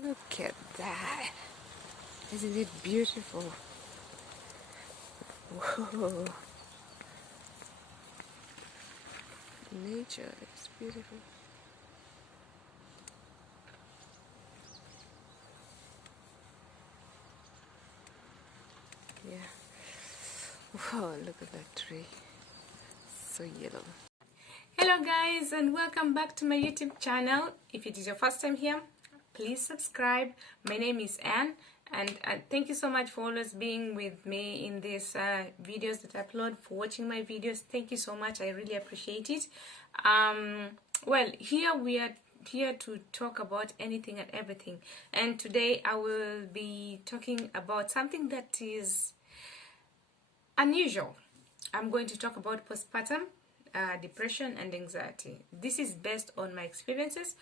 Look at that. Isn't it beautiful? Whoa. Nature is beautiful. Yeah. Whoa, look at that tree. So yellow. Hello guys, and welcome back to my YouTube channel. If it is your first time here, please subscribe. My name is Anne, and thank you so much for always being with me in these videos that I upload, for watching my videos. Thank you so much. I really appreciate it. Well, here we are here to talk about anything and everything, and today I will be talking about something that is unusual. I'm going to talk about postpartum depression and anxiety. This is based on my experiences.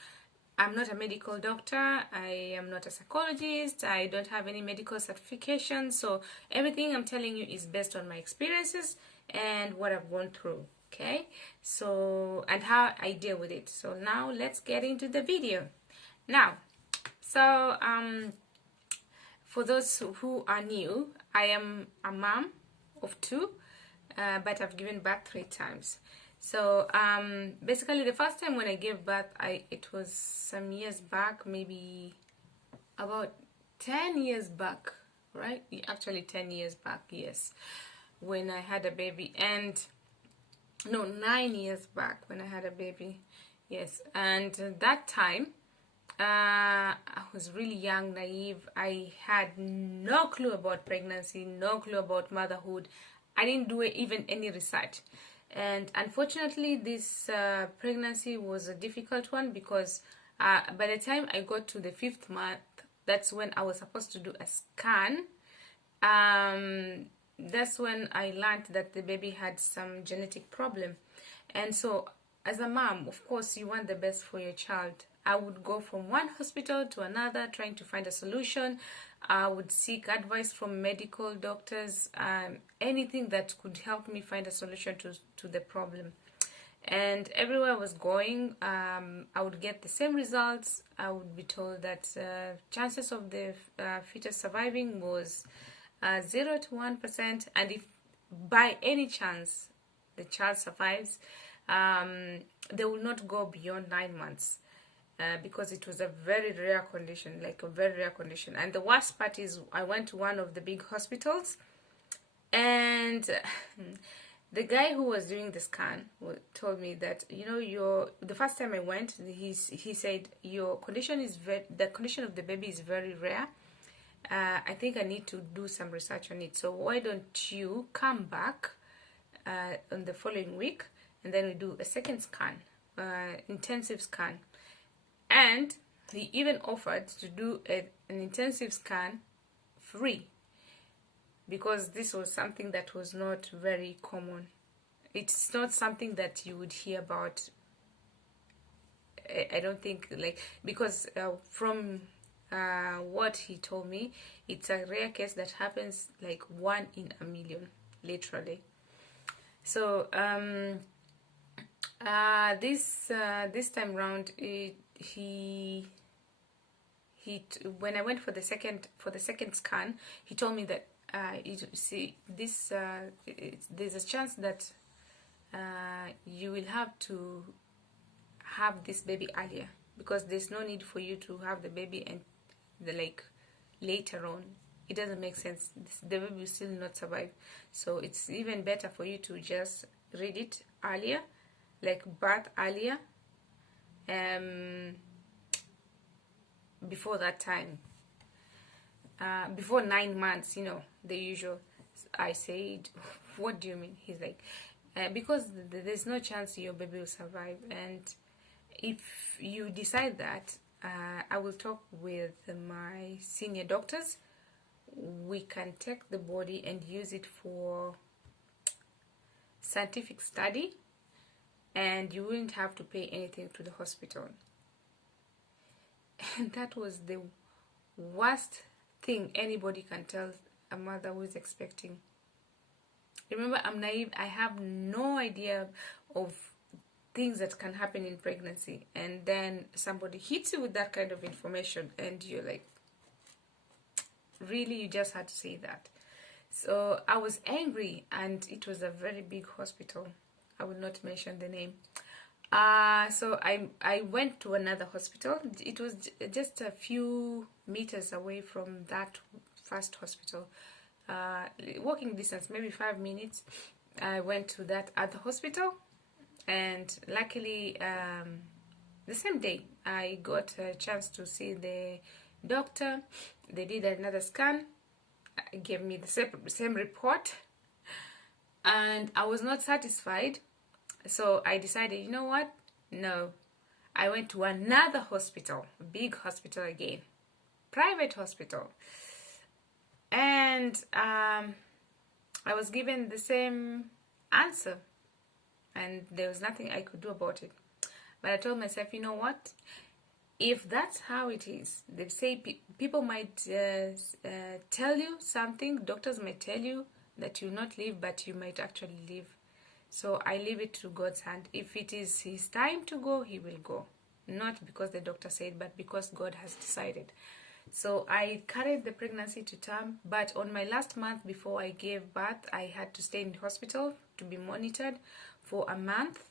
I'm not a medical doctor, I am not a psychologist, I don't have any medical certification, so everything I'm telling you is based on my experiences and what I've gone through, okay? So, and how I deal with it. So now let's get into the video. Now, so for those who are new, I am a mom of two, but I've given birth 3 times. So basically the first time when I gave birth, it was some years back, maybe about 10 years back, right? Actually 10 years back, yes, when I had a baby. And no, 9 years back when I had a baby, yes. And that time I was really young, naive. I had no clue about pregnancy, no clue about motherhood. I didn't do even any research. And unfortunately, this pregnancy was a difficult one because by the time I got to the 5th month, that's when I was supposed to do a scan. That's when I learned that the baby had some genetic problem. And so as a mom, of course, you want the best for your child. I would go from one hospital to another trying to find a solution. I would seek advice from medical doctors, anything that could help me find a solution to the problem. And everywhere I was going, I would get the same results. I would be told that chances of the fetus surviving was 0 to 1%, and if by any chance the child survives, they will not go beyond 9 months. Because it was a very rare condition, like a very rare condition. And the worst part is I went to one of the big hospitals, and the guy who was doing the scan told me that, you know, the first time I went, he said your condition is the condition of the baby is very rare. I think I need to do some research on it. So why don't you come back on the following week, and then we do a second scan, intensive scan. And he even offered to do an intensive scan free, because this was something that was not very common. It's not something that you would hear about. I don't think, like, because from what he told me, it's a rare case that happens like 1 in a million, literally. So this time round, when I went for the second scan, he told me that there's a chance that you will have to have this baby earlier, because there's no need for you to have the baby and later on. It doesn't make sense. The baby will still not survive. So it's even better for you to just read it earlier, like birth earlier, before that time, before 9 months, you know, the usual. I said, what do you mean? He's like, because there's no chance your baby will survive, and if you decide that, I will talk with my senior doctors. We can take the body and use it for scientific study, and you wouldn't have to pay anything to the hospital. And that was the worst thing anybody can tell a mother who is expecting. Remember, I'm naive. I have no idea of things that can happen in pregnancy, and then somebody hits you with that kind of information and you're like, really, you just had to say that. So I was angry, and it was a very big hospital. I will not mention the name. So I went to another hospital. It was just a few meters away from that first hospital. Walking distance, maybe 5 minutes. I went to that other hospital, and luckily the same day I got a chance to see the doctor. They did another scan, gave me the same report, and I was not satisfied. So I decided, you know what? No. I went to another hospital, big hospital again, private hospital. And I was given the same answer, and there was nothing I could do about it. But I told myself, you know what? If that's how it is, they say people might tell you something, doctors might tell you that you'll not live, but you might actually live. So I leave it to God's hand. If it is his time to go, he will go. Not because the doctor said, but because God has decided. So I carried the pregnancy to term, but on my last month before I gave birth, I had to stay in the hospital to be monitored for a month.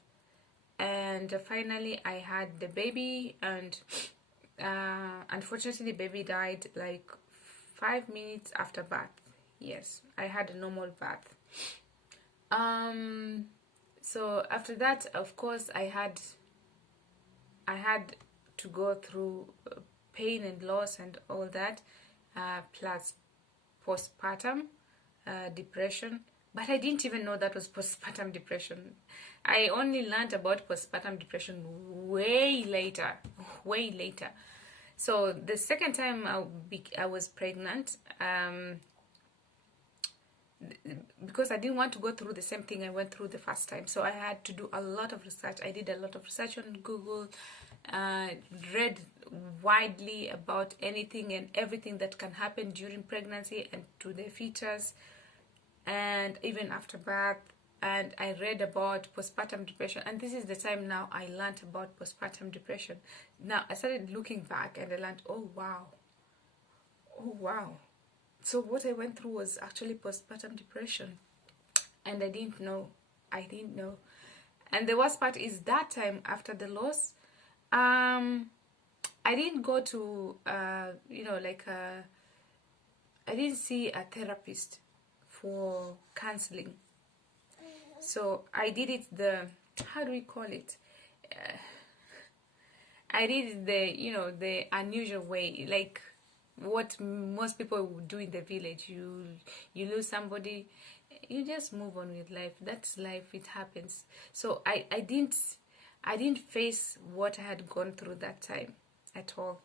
And finally I had the baby, and unfortunately the baby died like 5 minutes after birth. Yes, I had a normal birth. So after that, of course, I had to go through pain and loss and all that, plus postpartum depression. But I didn't even know that was postpartum depression. I only learned about postpartum depression way later. So the second time I was pregnant, because I didn't want to go through the same thing I went through the first time. So I had to do a lot of research. I did a lot of research on Google, read widely about anything and everything that can happen during pregnancy and to the fetus, and even after birth. And I read about postpartum depression, and this is the time now I learned about postpartum depression. Now I started looking back and I learned, oh wow, so what I went through was actually postpartum depression, and I didn't know. And the worst part is that time after the loss, I didn't go to I didn't see a therapist for counseling. So I did it how do we call it? I did it the unusual way, like what most people would do in the village. You lose somebody, you just move on with life. That's life, it happens. So I didn't face what I had gone through that time at all.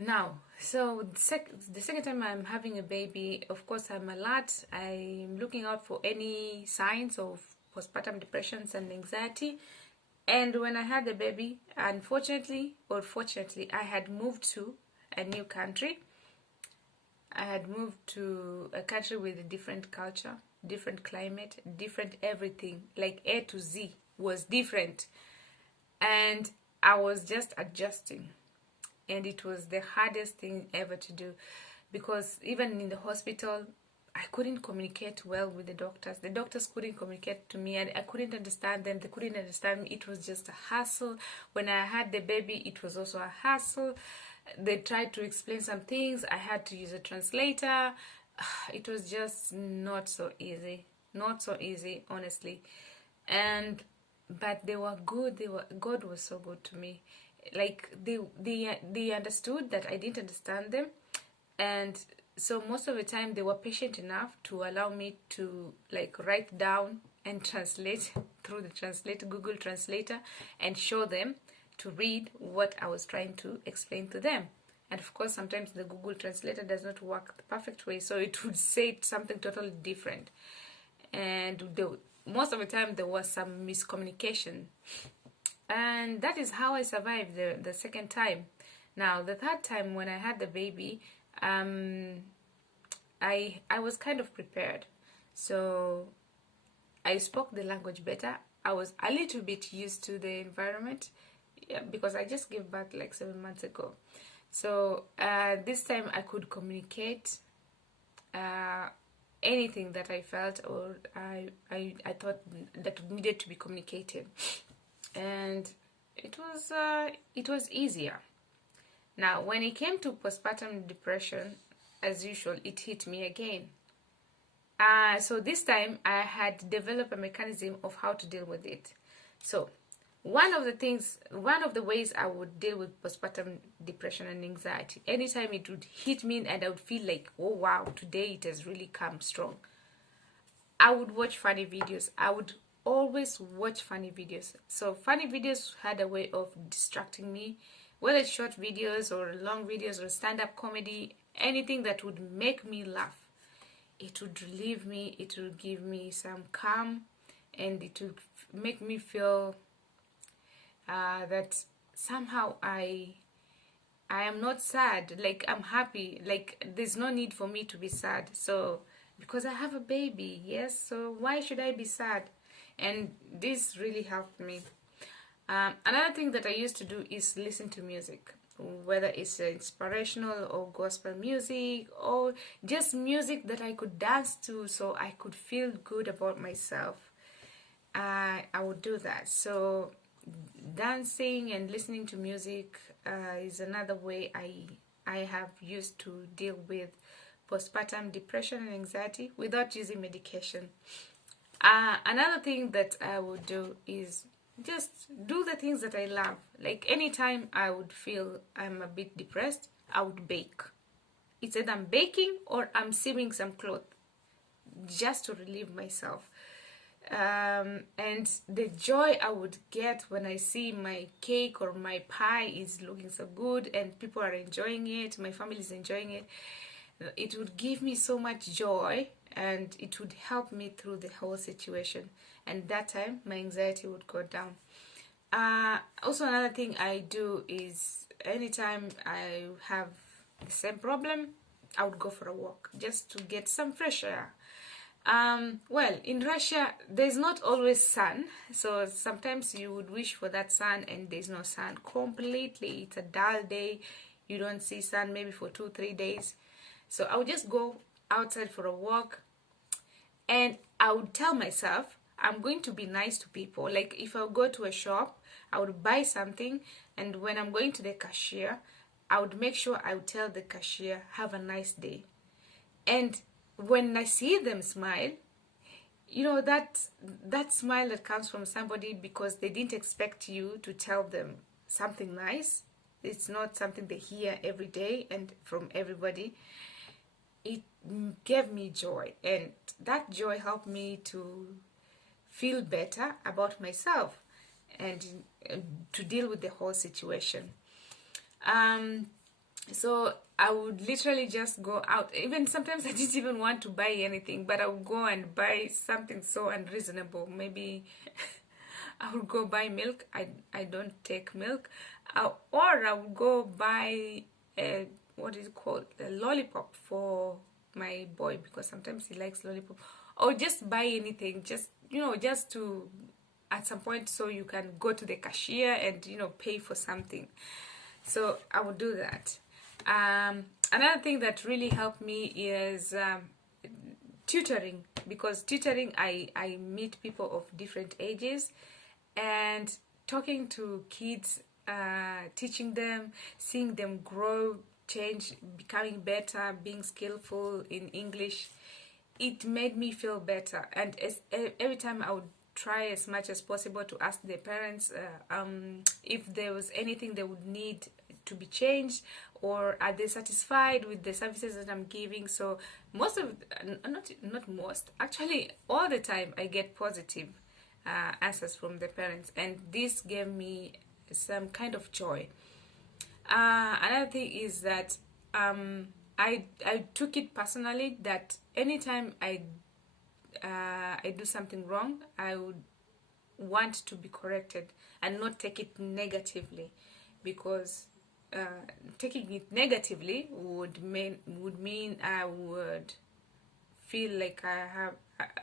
Now, so the second time I'm having a baby, of course I'm alert. I'm looking out for any signs of postpartum depressions and anxiety. And when I had the baby, unfortunately or fortunately, I had moved to a new country. I had moved to a country with a different culture, different climate, different everything. Like A to Z was different. And I was just adjusting. And it was the hardest thing ever to do, because even in the hospital, I couldn't communicate well with the doctors. The doctors couldn't communicate to me, and I couldn't understand them. They couldn't understand me. It was just a hassle. When I had the baby, it was also a hassle. They tried to explain some things. I had to use a translator. It was just not so easy, honestly. But they were good. God was so good to me. Like they understood that I didn't understand them, and so most of the time they were patient enough to allow me to like write down and translate through the Google Translator, and show them to read what I was trying to explain to them. And of course, sometimes the Google Translator does not work the perfect way, so it would say something totally different, and most of the time there was some miscommunication. And that is how I survived the second time. Now, the third time when I had the baby, I was kind of prepared. So I spoke the language better. I was a little bit used to the environment, yeah, because I just gave birth like 7 months ago. So this time I could communicate anything that I felt or I thought that needed to be communicated, and it was easier. Now, when it came to postpartum depression, as usual, it hit me again. So this time I had developed a mechanism of how to deal with it. So one of the ways I would deal with postpartum depression and anxiety, anytime it would hit me and I would feel like, oh wow, today it has really come strong, I would watch funny videos. I would always watch funny videos. So funny videos had a way of distracting me, whether it's short videos or long videos or stand-up comedy, anything that would make me laugh. It would relieve me, it would give me some calm, and it would make me feel that somehow I am not sad, like I'm happy, like there's no need for me to be sad. So because I have a baby, yes, so why should I be sad? And this really helped me. Another thing that I used to do is listen to music, whether it's inspirational or gospel music or just music that I could dance to so I could feel good about myself. I would do that. So dancing and listening to music is another way I have used to deal with postpartum depression and anxiety without using medication. Another thing that I would do is just do the things that I love. Like anytime I would feel I'm a bit depressed, I would bake. It's either I'm baking or I'm sewing some clothes just to relieve myself. And the joy I would get when I see my cake or my pie is looking so good and people are enjoying it, my family is enjoying it, it would give me so much joy and it would help me through the whole situation. And that time my anxiety would go down. Also, another thing I do is anytime I have the same problem, I would go for a walk just to get some fresh air. Well, in Russia, there's not always sun, so sometimes you would wish for that sun and there's no sun completely. It's a dull day, you don't see sun maybe for 2-3 days. So I would just go outside for a walk and I would tell myself I'm going to be nice to people. Like if I go to a shop, I would buy something, and when I'm going to the cashier, I would make sure I would tell the cashier, have a nice day. And when I see them smile, you know, that smile that comes from somebody because they didn't expect you to tell them something nice. It's not something they hear every day and from everybody. It gave me joy, and that joy helped me to feel better about myself and to deal with the whole situation. So I would literally just go out. Even sometimes I didn't even want to buy anything, but I would go and buy something so unreasonable. Maybe I would go buy milk. I don't take milk. Or I would go buy what is it called? A lollipop for my boy because sometimes he likes lollipop. Or just buy anything, just, you know, just to at some point so you can go to the cashier and, you know, pay for something. So I would do that. Another thing that really helped me is tutoring, because tutoring I meet people of different ages and talking to kids, teaching them, seeing them grow, change, becoming better, being skillful in English. It made me feel better, and every time I would try as much as possible to ask the parents if there was anything they would need to be changed, or are they satisfied with the services that I'm giving. So most of, not most, actually all the time I get positive answers from the parents, and this gave me some kind of joy. Another thing is that I took it personally that anytime I do something wrong, I would want to be corrected and not take it negatively, because taking it negatively would mean I would feel like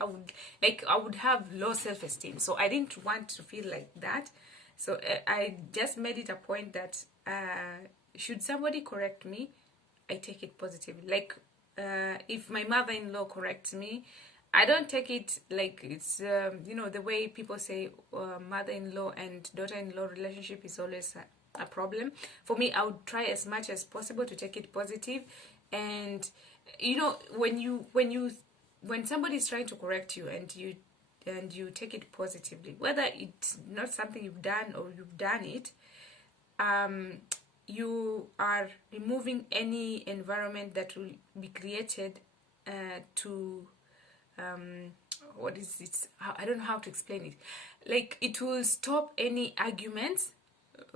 I would have low self-esteem. So I didn't want to feel like that. So I just made it a point that should somebody correct me, I take it positively. Like if my mother-in-law corrects me, I don't take it like it's the way people say mother-in-law and daughter-in-law relationship is always a problem. For me, I would try as much as possible to take it positive. And when somebody is trying to correct you and you take it positively, whether it's not something you've done or you've done it, you are removing any environment that will be created to what is it? I don't know how to explain it. Like, it will stop any arguments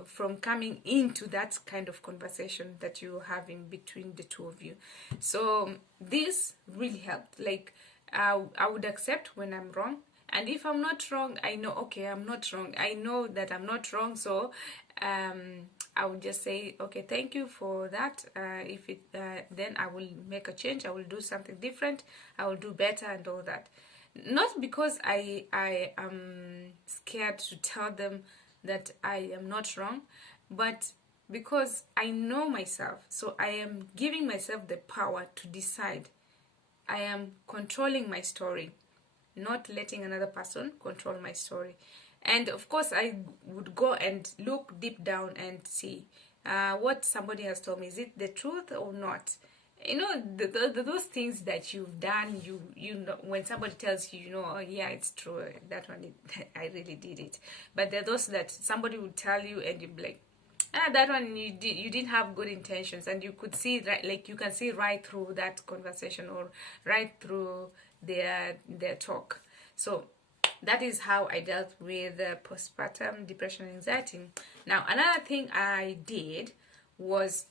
from coming into that kind of conversation that you're having between the two of you. So this really helped. Like, I would accept when I'm wrong, and if I'm not wrong, I know, okay, I'm not wrong. I know that I'm not wrong. So I would just say, okay, thank you for that. Then I will make a change. I will do something different. I will do better and all that. Not because I am scared to tell them that I am not wrong, but because I know myself. So I am giving myself the power to decide. I am controlling my story, not letting another person control my story. And of course, I would go and look deep down and see what somebody has told me. Is it the truth or not? Those things that you've done, you know, when somebody tells you, oh yeah, it's true, that one, I really did it. But there are those that somebody would tell you and you'd be like, that one you didn't have good intentions, and you could see like you can see right through that conversation or right through their talk. So that is how I dealt with postpartum depression and anxiety. Now, another thing I did was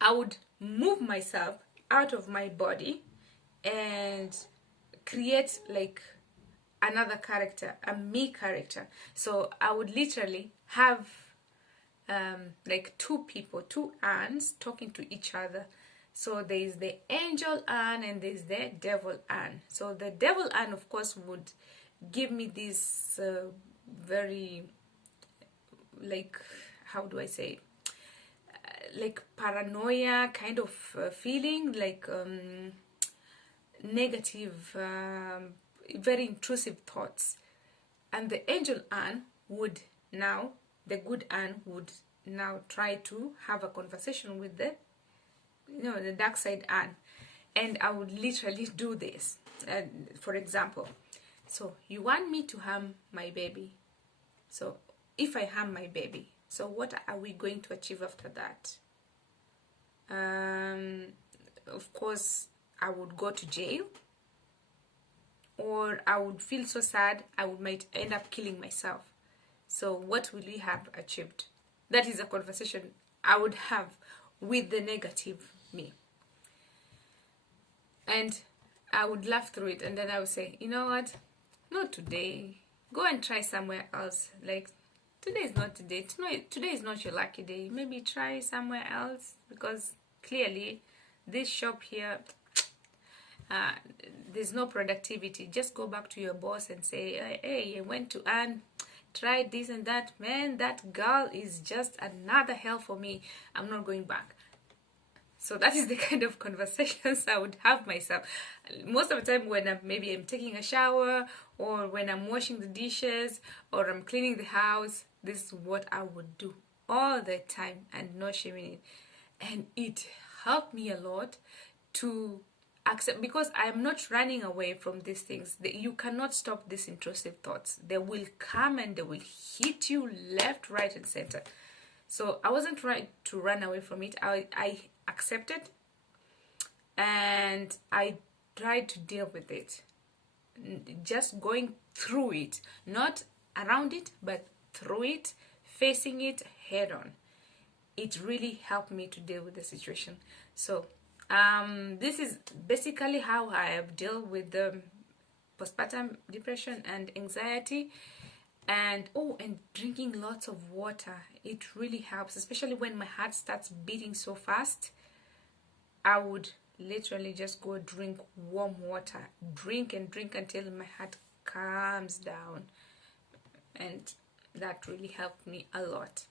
I would move myself out of my body and create like another character, a me character. So I would literally have like two people, two Annes talking to each other. So there is the angel Anne and there is the devil Anne. So the devil Anne, of course, would give me this very, like, how do I say, like paranoia kind of feeling, like negative, very intrusive thoughts. And the angel Anne would now, the good Anne would now try to have a conversation with the dark side Anne. And I would literally do this. For example, so you want me to harm my baby. So if I harm my baby, so what are we going to achieve after that? Of course, I would go to jail, or I would feel so sad I might end up killing myself. So what will we have achieved? That is a conversation I would have with the negative me. And I would laugh through it, and then I would say, you know what? Not today. Go and try somewhere else. Like, today is not today. Today is not your lucky day. Maybe try somewhere else, because clearly this shop here, there's no productivity. Just go back to your boss and say, hey, I went to Anne, tried this and that. Man, that girl is just another hell for me. I'm not going back. So that is the kind of conversations I would have myself. Most of the time when I'm taking a shower, or when I'm washing the dishes, or I'm cleaning the house, this is what I would do all the time, and no shaming it. And it helped me a lot to accept, because I am not running away from these things. You cannot stop these intrusive thoughts. They will come and they will hit you left, right, and center. So I wasn't trying to run away from it. I accepted, and I tried to deal with it. Just going through it, not around it, but through it, facing it head on. It really helped me to deal with the situation. So this is basically how I have dealt with the postpartum depression and anxiety. And drinking lots of water, it really helps, especially when my heart starts beating so fast. I would literally just go drink warm water, drink and drink until my heart calms down, and that really helped me a lot.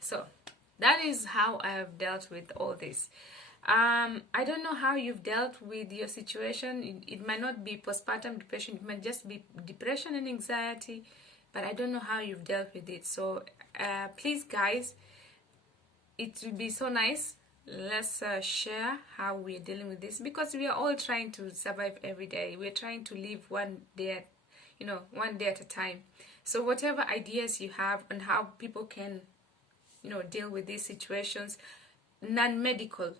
So that is how I have dealt with all this. I don't know how you've dealt with your situation. It might not be postpartum depression, it might just be depression and anxiety, but I don't know how you've dealt with it. So please guys, it will be so nice, let's share how we're dealing with this, because we are all trying to survive every day. We're trying to live one day at a time. So whatever ideas you have on how people can deal with these situations, non-medical,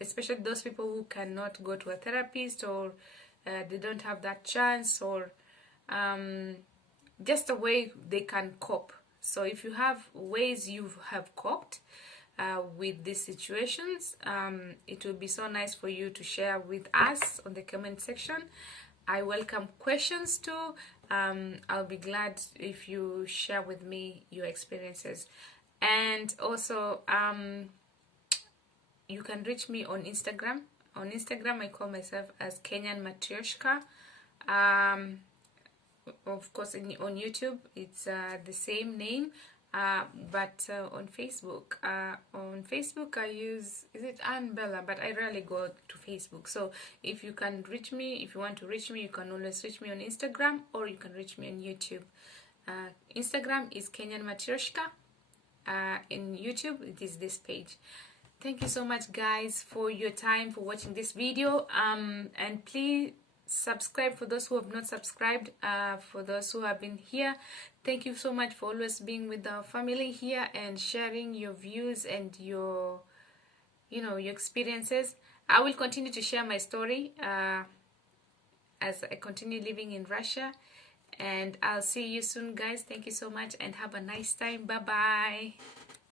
especially those people who cannot go to a therapist, or they don't have that chance, or just a way they can cope. So if you have ways you have coped with these situations, it will be so nice for you to share with us on the comment section. I welcome questions too. I'll be glad if you share with me your experiences. And also, you can reach me on Instagram. On Instagram, I call myself as Kenyan Matryoshka. Of course, on YouTube, it's the same name. But on Facebook, I use, is it Ann Bella? But I rarely go to Facebook. So if you can reach me, if you want to reach me, you can always reach me on Instagram, or you can reach me on YouTube. Instagram is Kenyan Matryoshka. In YouTube, it is this page. Thank you so much guys for your time, for watching this video. And please subscribe for those who have not subscribed. For those who have been here, thank you so much for always being with our family here and sharing your views and your experiences. I will continue to share my story as I continue living in Russia, and I'll see you soon guys. Thank you so much and have a nice time. Bye bye.